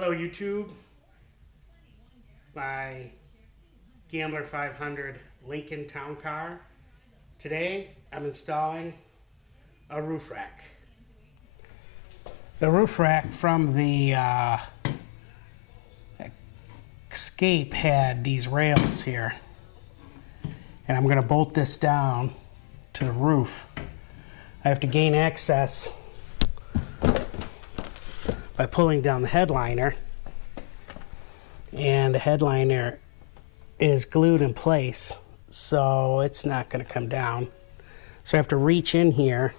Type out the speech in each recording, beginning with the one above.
Hello YouTube, my Gambler 500 Lincoln Town Car. Today I'm installing a roof rack. The roof rack from the Escape had these rails here, and I'm going to bolt this down to the roof. I have to gain access by pulling down the headliner, and the headliner is glued in place, so it's not going to come down. So I have to reach in here,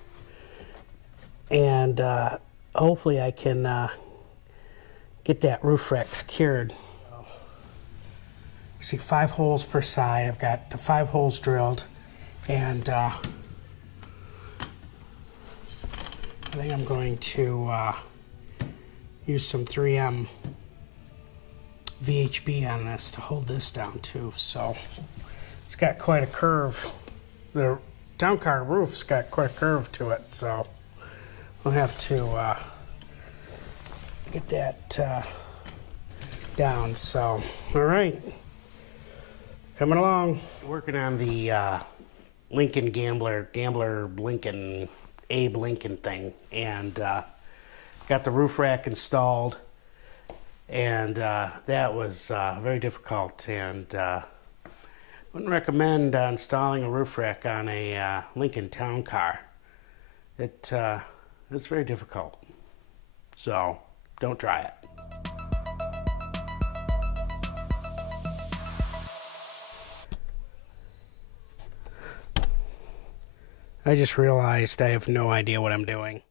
and hopefully I can get that roof rack secured. You see 5 holes per side. I've got the 5 holes drilled, and I think I'm going to use some 3M VHB on this to hold this down too. So it's got quite a curve. The town car roof's got quite a curve to it, so we'll have to get that down. So all right, coming along, working on the Lincoln Gambler Lincoln Abe Lincoln thing, and got the roof rack installed, and that was very difficult, and wouldn't recommend installing a roof rack on a Lincoln Town Car. It's very difficult, so don't try it. I just realized I have no idea what I'm doing.